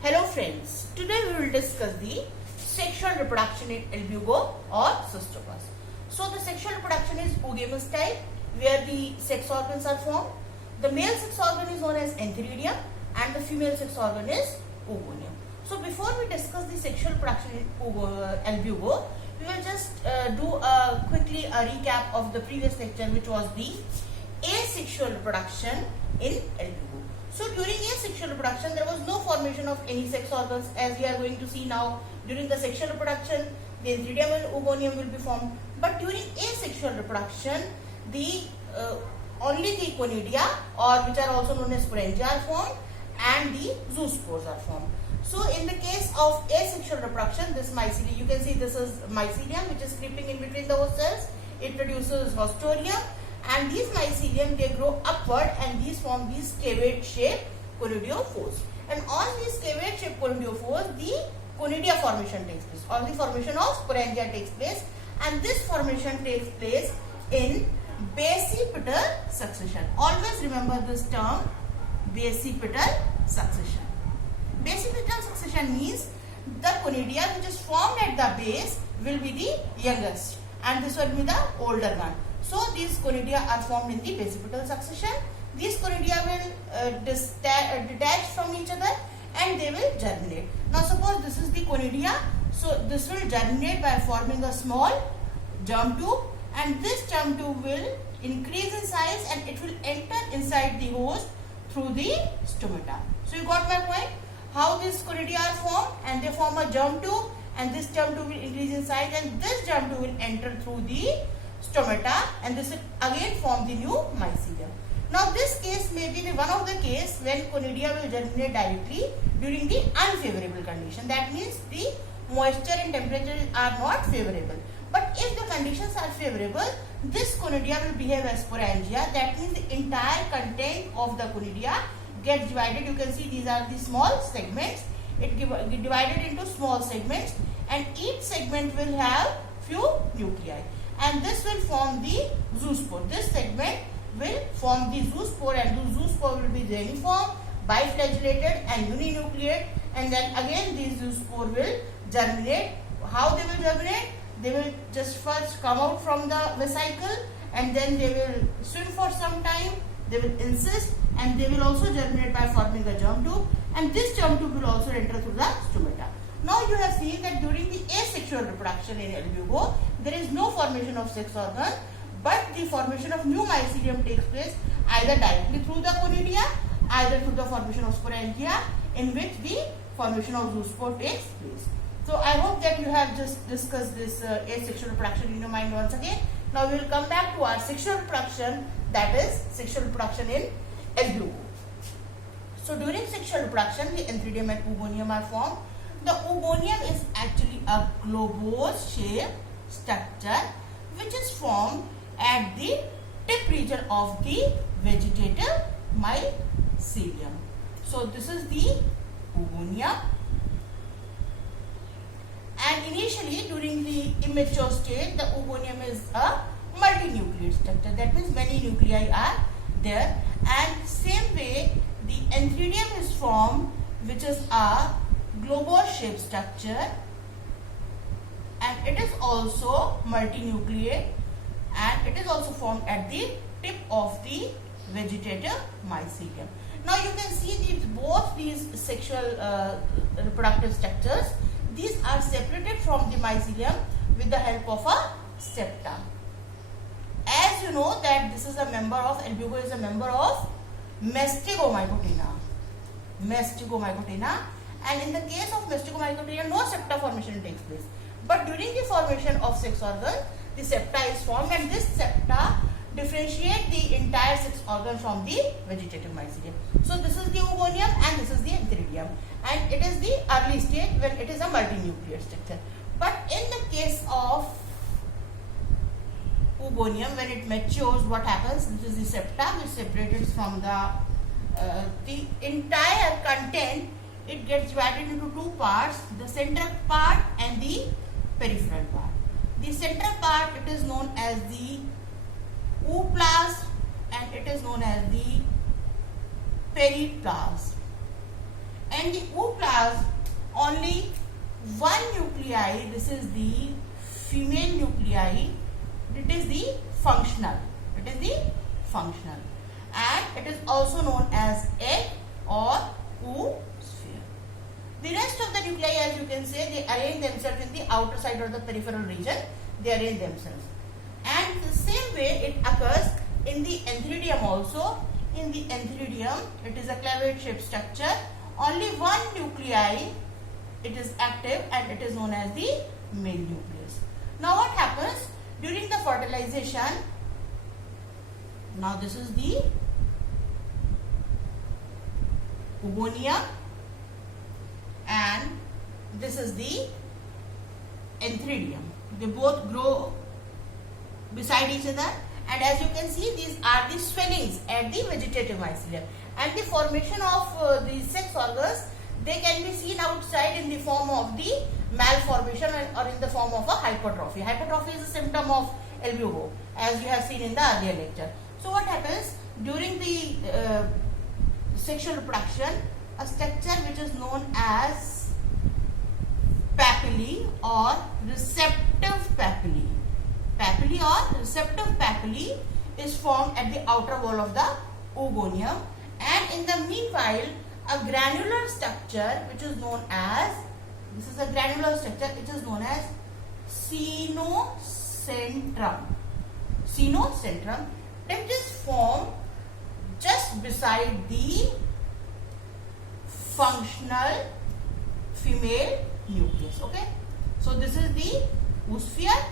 Hello friends, today we will discuss the sexual reproduction in Elbugo or Cystobus. So the sexual reproduction is oogamous type where the sex organs are formed. The male sex organ is known as antheridium and the female sex organ is oogonium. So before we discuss the sexual reproduction in Elbugo, we will just do quickly a recap of the previous lecture, which was the asexual reproduction in Elbugo. So during asexual reproduction, there was no formation of any sex organs, as we are going to see now. During the sexual reproduction, the antheridium and oogonium will be formed. But during asexual reproduction, the only the conidia, or which are also known as sporangia, are formed, and the zoospores are formed. So in the case of asexual reproduction, this mycelium, you can see this is mycelium which is creeping in between the host cells. It produces hostorium, and these mycelium, they grow upward and these form these cavate shaped conidiophores. And on these cavate shaped conidiophores, the conidia formation takes place, or the formation of sporangia takes place, and this formation takes place in basipetal succession. Always remember this term, basipetal succession. Basipetal succession means the conidia which is formed at the base will be the youngest and this will be the older one. So these conidia are formed in the basipetal succession. These conidia will detach from each other and they will germinate. Now suppose this is the conidia, so this will germinate by forming a small germ tube, and this germ tube will increase in size and it will enter inside the host through the stomata. So you got my point? How these conidia are formed, and they form a germ tube, and this germ tube will increase in size and this germ tube will enter through the stomata, and this will again form the new mycelium. Now this case may be one of the case when conidia will germinate directly during the unfavorable condition. That means the moisture and temperature are not favorable. But if the conditions are favorable, this conidia will behave as sporangia. That means the entire content of the conidia gets divided. You can see these are the small segments. It divided into small segments, and each segment will have few nuclei, and this will form the zoospore. This segment will form the zoospore, and the zoospore will be reniform, biflagellated and uninucleate, and then again these zoospore will germinate. How they will germinate? They will just first come out from the vesicle, and then they will swim for some time. They will insist, and they will also germinate by forming a germ tube, and this germ tube will also enter through the stomata. Now you have seen that during the asexual reproduction in Elbugo, there is no formation of sex organ, but the formation of new mycelium takes place either directly through the conidia, either through the formation of sporangia, in which the formation of zoospore takes place. So I hope that you have just discussed this asexual reproduction in your mind once again. Now we will come back to our sexual reproduction, that is sexual reproduction in Elbugo. So during sexual reproduction, the antheridium and oogonium are formed. The oogonium is actually a globose shaped structure which is formed at the tip region of the vegetative mycelium. So this is the oogonium. And initially, during the immature state, the oogonium is a multinucleate structure. That means many nuclei are there. And same way, the antheridium is formed, which is a globose shaped structure, and it is also multinucleate, and it is also formed at the tip of the vegetative mycelium. Now you can see both these sexual reproductive structures, these are separated from the mycelium with the help of a septa. As you know that this is a member of, Elbugo is a member of Mastigomycotina. And in the case of Mastigomycotina, no septa formation takes place. But during the formation of sex organ, the septa is formed, and this septa differentiate the entire sex organ from the vegetative mycelium. So this is the oogonium and this is the antheridium, and it is the early stage when it is a multinucleate structure. But in the case of oogonium, when it matures, what happens? This is the septa which separated from the entire content. It gets divided into two parts, the central part and the peripheral part. The central part, it is known as the ooplast, and it is known as the periplast. and the ooplast only one nuclei, this is the female nuclei, it is the functional, and it is also known as egg or oosphere. The rest of the nuclei, as you can say, they arrange themselves in the outer side or the peripheral region, they arrange themselves. And the same way it occurs in the antheridium also. In the antheridium, it is a clavate shaped structure. Only one nuclei, it is active, and it is known as the male nucleus. Now what happens during the fertilization? Now this is the oogonia and this is the antheridium. They both grow beside each other, and as you can see, these are the swellings at the vegetative mycelium, and the formation of the sex organs, they can be seen outside in the form of the malformation or in the form of a hypertrophy. Hypertrophy is a symptom of albugo, as you have seen in the earlier lecture. So what happens during the sexual reproduction? A structure which is known as papillae or receptive papillae. Papillae or receptive papillae is formed at the outer wall of the oogonium, and in the meanwhile a granular structure which is known as, this is a granular structure which is known as caenocentrum. Caenocentrum, it is formed just beside the functional female nucleus. Okay, so this is the oosphere,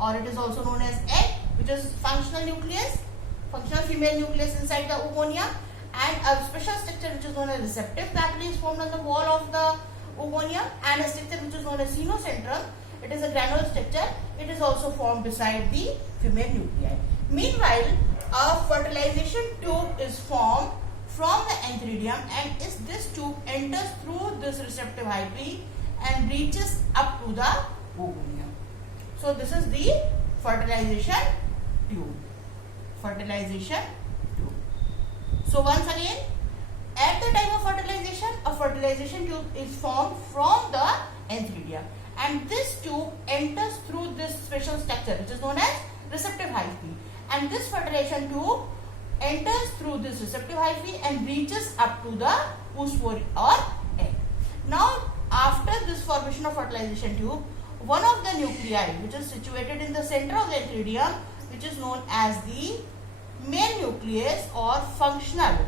or it is also known as egg, which is functional nucleus, functional female nucleus inside the oogonia, and a special structure which is known as receptive papillae is formed on the wall of the oogonia, and a structure which is known as caenocentrum. It is a granular structure. It is also formed beside the female nuclei. Meanwhile, a fertilization tube is formed from the antheridium, and this tube enters through this receptive hyphae and reaches up to the oogonia. So this is the fertilization tube. So once again, at the time of fertilization, a fertilization tube is formed from the antheridium, and this tube enters through this special structure which is known as receptive hyphae, and this fertilization tube enters through this receptive hyphae and reaches up to the oospore or egg. Now after this formation of fertilization tube, one of the nuclei which is situated in the center of the antheridium, which is known as the male nucleus or functional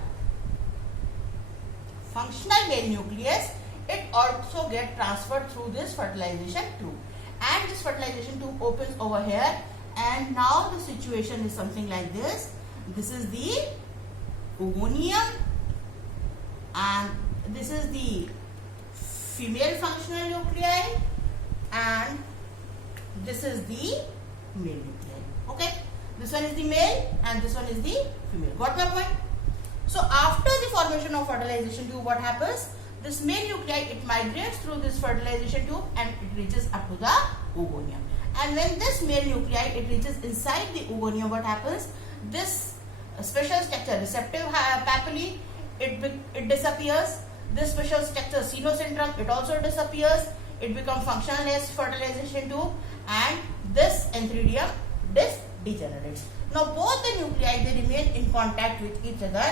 male nucleus, it also gets transferred through this fertilization tube, and this fertilization tube opens over here, and now the situation is something like this. This is the oogonium, and this is the female functional nuclei, and this is the male nuclei. Okay, this one is the male and this one is the female. Got my point? So after the formation of fertilization tube, what happens? This male nuclei, it migrates through this fertilization tube and it reaches up to the oogonium. And when this male nuclei, it reaches inside the oogonium, what happens? This special structure, receptive papillae, it disappears. This special structure, caenocentrum, it also disappears. It becomes functional as fertilization tube, and this antheridium degenerates. Now both the nuclei, they remain in contact with each other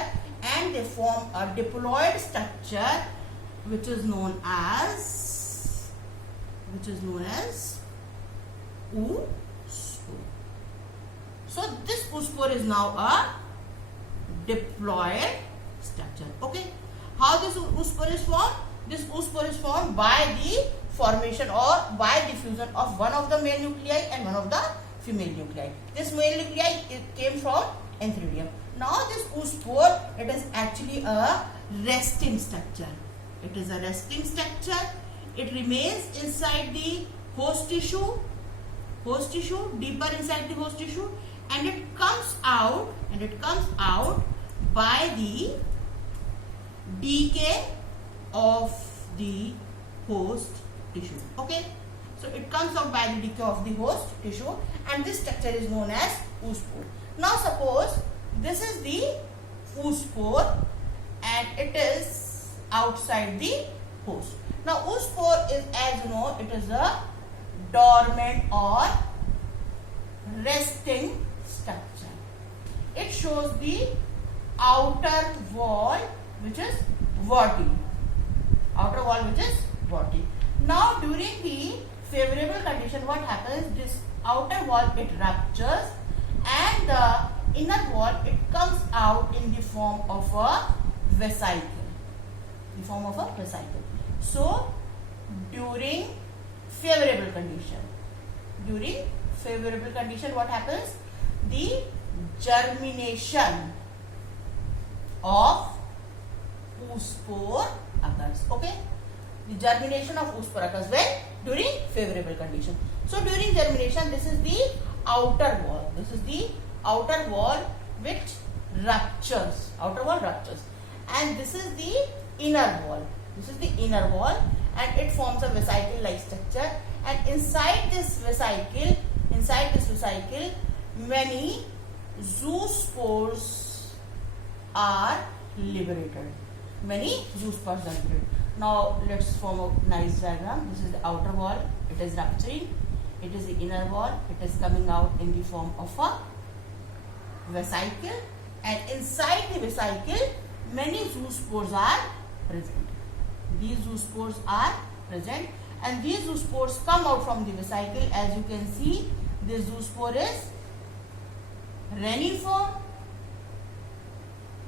and they form a diploid structure which is known as oospore. So this oospore is now a diploid structure. Okay, how this oospore is formed? This oospore is formed by the formation or by diffusion of one of the male nuclei and one of the female nuclei. This male nuclei, it came from antheridium. Now this oospore, it is actually a resting structure. It is a resting structure. It remains inside the host tissue, deeper inside the host tissue, and it comes out by the decay of the host tissue. Okay, so it comes out by the decay of the host tissue, and this structure is known as oospore. Now suppose this is the oospore and it is outside the host. Now oospore is, as you know, it is a dormant or resting structure. It shows the outer wall which is warty. Outer wall which is warty. Now during the favorable condition, what happens? This outer wall, it ruptures, and the inner wall, it comes out in the form of a vesicle. So during favorable condition, what happens? The germination of oospore occurs. Okay, the germination of oospore occurs when? During favorable condition. So during germination, this is the outer wall. This is the outer wall which ruptures. And this is the inner wall. And it forms a vesicle-like structure. And inside this vesicle, many zoospores are liberated. Now let's form a nice diagram. This is the outer wall. It is rupturing. It is the inner wall. It is coming out in the form of a vesicle. And inside the vesicle, many zoospores are present. These zoospores are present. And these zoospores come out from the vesicle. As you can see, this zoospore is reniform.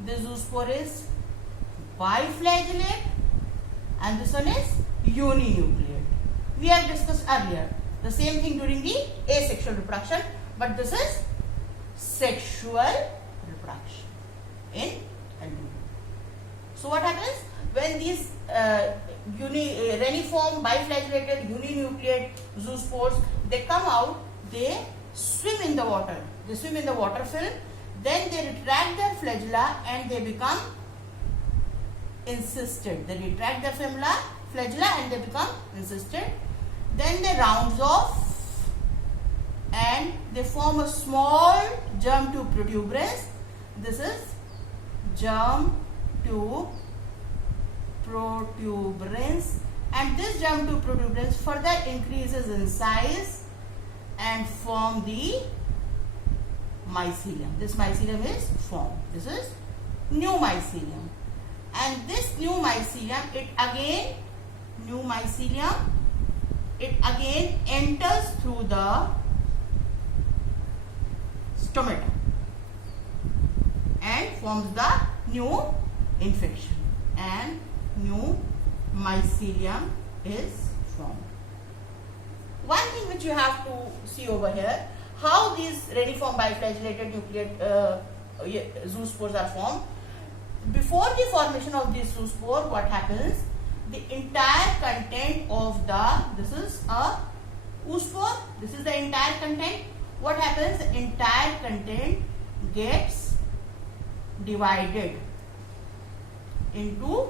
This zoospore is biflagellate. And this one is uninucleate. We have discussed earlier the same thing during the asexual reproduction, but this is sexual reproduction in embryo. So what happens when these reniform, biflagellated, uninucleate zoospores, they come out, they swim in the water. They swim in the water film, then they retract their flagella and they become encysted. They retract their flagella and they become encysted. Then they rounds off and they form a small germ tube protuberance. This is germ tube protuberance, and this germ tube protuberance further increases in size and form the mycelium. This mycelium is formed. This is new mycelium. And this new mycelium, it again enters through the stomata and forms the new infection, and new mycelium is formed. One thing which you have to see over here, how these reniform biflagellated nucleate zoospores are formed. Before the formation of this zoospore, what happens? The entire content of this is a oospore, this is the entire content. What happens? The entire content gets divided into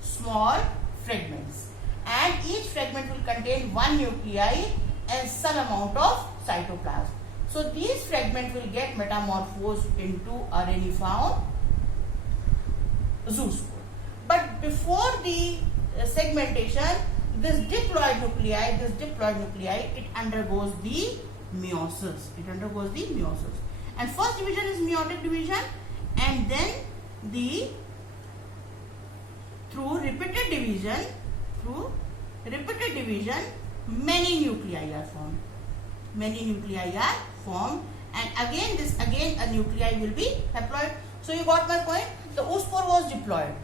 small fragments, and each fragment will contain one nuclei and some amount of cytoplasm. So these fragments will get metamorphosed into a reniform zoospore. But before the segmentation, this diploid nuclei, it undergoes the meiosis. And first division is meiotic division, and then through repeated division, many nuclei are formed. And again a nuclei will be haploid. So you got my point. The oospore was diploid.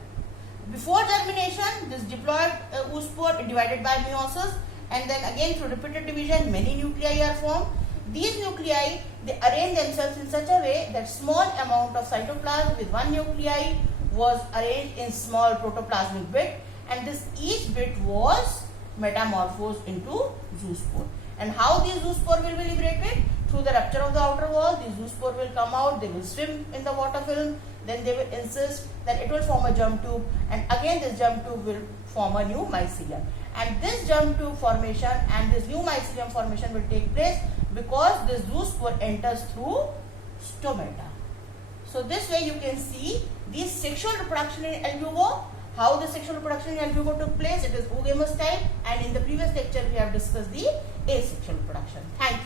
Before germination, this diploid oospore divided by meiosis, and then again through repeated division, many nuclei are formed. These nuclei, they arrange themselves in such a way that small amount of cytoplasm with one nuclei was arranged in small protoplasmic bit, and each bit was metamorphosed into zoospore. And how these zoospore will be liberated? Through the rupture of the outer wall, these zoospore will come out, they will swim in the water film, then they will encysted, then it will form a germ tube, and again this germ tube will form a new mycelium. And this germ tube formation and this new mycelium formation will take place because this zoospore enters through stomata. So this way you can see the sexual reproduction in albugo, how the sexual reproduction in albugo took place. It is oogamous type, and in the previous lecture we have discussed the asexual reproduction. Thank you.